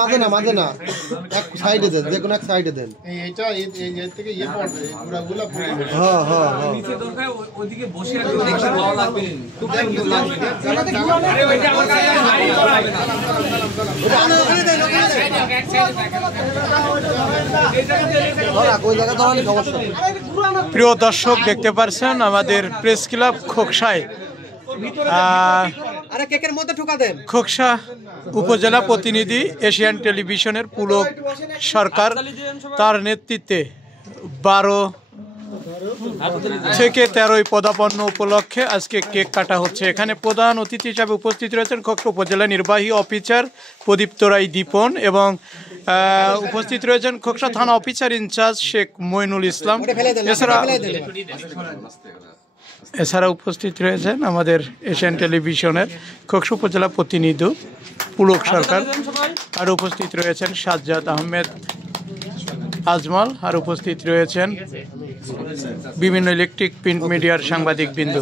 মাঝে না এক সাইডে দেন, যে কোনো এক সাইডে দেন। এইটা এই থেকে ইয়ে পড়বে পুরাগুলা নিচে দরকার ওইদিকে বসে আর দেখতে ভালো লাগবে প্রিয় দর্শক, দেখতে পাচ্ছেন আমাদের প্রেস ক্লাব খোকসায় খোকসা উপজেলা প্রতিনিধি এশিয়ান টেলিভিশনের পুলক সরকার, তার নেতৃত্বে 12 থেকে 13 পদার্পণ উপলক্ষে আজকে কেক কাটা হচ্ছে। এখানে প্রধান অতিথি হিসাবে উপস্থিত রয়েছেন খোকসা উপজেলা নির্বাহী অফিসার প্রদীপ্ত রায় দীপন এবং উপস্থিত রয়েছেন খোকসা থানা অফিসার ইনচার্জ শেখ মইনুল ইসলাম। এছাড়া উপস্থিত রয়েছেন আমাদের এশিয়ান টেলিভিশনের খোকসা উপজেলা প্রতিনিধি পুলক সরকার, আর উপস্থিত রয়েছেন সাজ্জাদ আহমেদ আজমল, আর উপস্থিত রয়েছেন বিভিন্ন ইলেকট্রিক প্রিন্ট মিডিয়ার সাংবাদিক বিন্দু।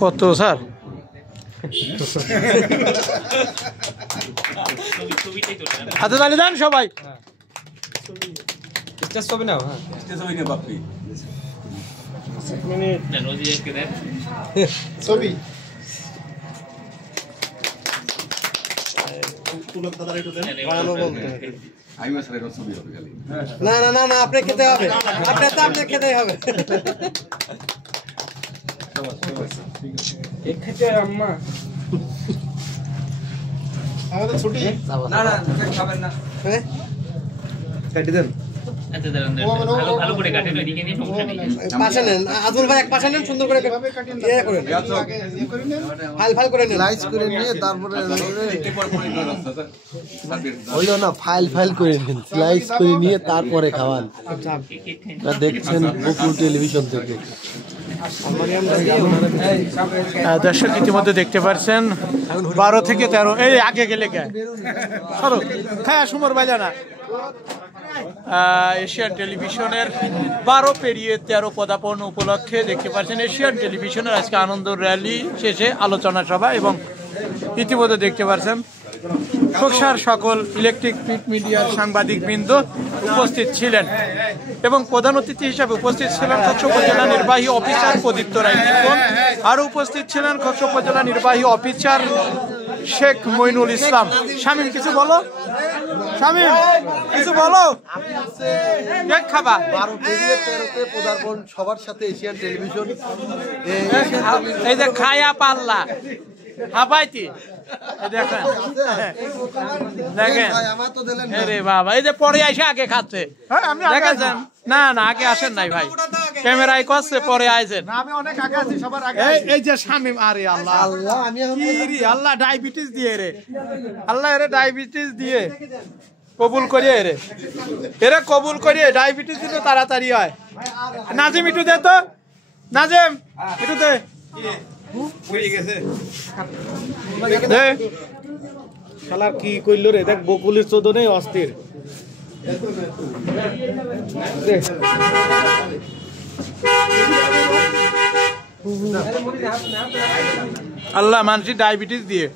কত স্যার? হাতে তালি দেন সবাই। ছবি নাও, ছবি না আপনি খেতে হবে, আপনার খেতে হবে। আমাদের ছুটি না খাবেন না কাটি দেন। ভালো করে কাটেন, ওইদিকে নিয়ে সমস্যা নেই। পাশে নেন, আজুল ভাই এক পাশে নেন, সুন্দর করে ইয়ে করেন, ফাইল করে নেন, স্লাইস করে নিয়ে তারপরে হইলো না, ফাইল করে নিন, স্লাইস করে নিয়ে তারপরে খাওয়ান। দেখছেন বকুল টেলিভিশন থেকে। দর্শক ইতিমধ্যে দেখতে পাচ্ছেন 12 থেকে 13, এই আগে গেলে হ্যাঁ সুমর বাইলা না, এশিয়ান টেলিভিশনের 12 পেরিয়ে 13 পদার্পণ উপলক্ষে দেখতে পাচ্ছেন এশিয়ান টেলিভিশনের আজকে আনন্দ র্যালি শেষে আলোচনা সভা, এবং ইতিমধ্যে দেখতে পাচ্ছেন খোকসার সকল ইলেকট্রিক প্রিন্ট মিডিয়ার সাংবাদিক বৃন্দ উপস্থিত ছিলেন এবং প্রধান অতিথি হিসাবে উপস্থিত ছিলেন খোকসা উপজেলা নির্বাহী অফিসার প্রদীপ্ত রায় দীপন, আরও উপস্থিত ছিলেন খোকসা উপজেলা নির্বাহী অফিসার শেখ মইনুল ইসলাম। শামীম কিছু বলো, শামীম কিছু বলো। কেক খাবা 12 পেরিয়ে 13তে পদার্পণ সবার সাথে এশিয়ান টেলিভিশন। এই যে খায়া পাল্লা হাবাইতি দেখেন, আরে বাবা এই যে পরে আইসে আগে খাচ্ছে দেখেছেন। না আগে আসেন নাই ভাই, ক্যামেরায় করছে পরে আইছেন। এই যে শামীম, আরে আল্লাহ আল্লাহ ডায়াবেটিস দিয়ে রে, আল্লাহ এরে ডায়াবেটিস দিয়ে কবুল করিয়ে এরে কবুল করিয়ে, ডায়াবেটিস দিলে তাড়াতাড়ি হয়। নাজিম একটু দে তো, নাজিম একটু দে। শালার কি কইল রে, দেখ বকুলের চোদনে অস্থির। আল্লাহ মানুষের ডায়াবেটিস দিয়ে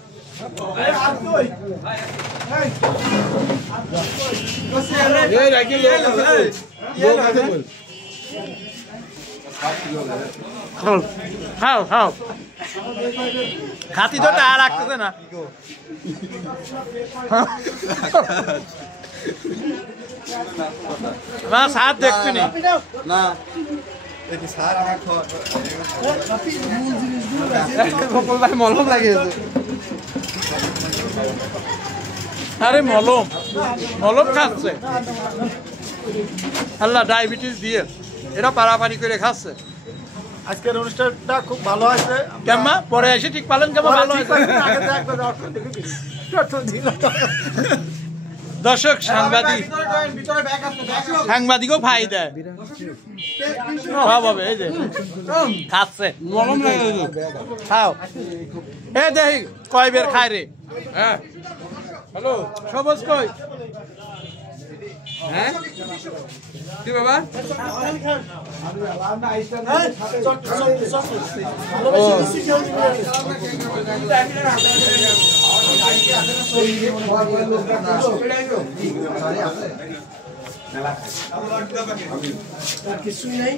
খাও খাতি তো টাকা রাখতেছে না। সাত দেখতে নি না, মলম লাগিয়েছে। আরে মলম খাচ্ছে, আল্লাহ ডায়াবেটিস দিয়ে এরা পারাপারি করে খাচ্ছে। আজকের অনুষ্ঠানটা খুব ভালো আছে। কেমন পরে এসে ঠিক পালেন কেমন ভালো আছে? দর্শক সাংবাদিকও ফাই দেয় অভাব হবে এই যে খাচ্ছে খাও এ দেখি কয় বের খায় রে হ্যাঁ হ্যালো সবুজ কই হ্যাঁ কি বাবা কিছুই নাই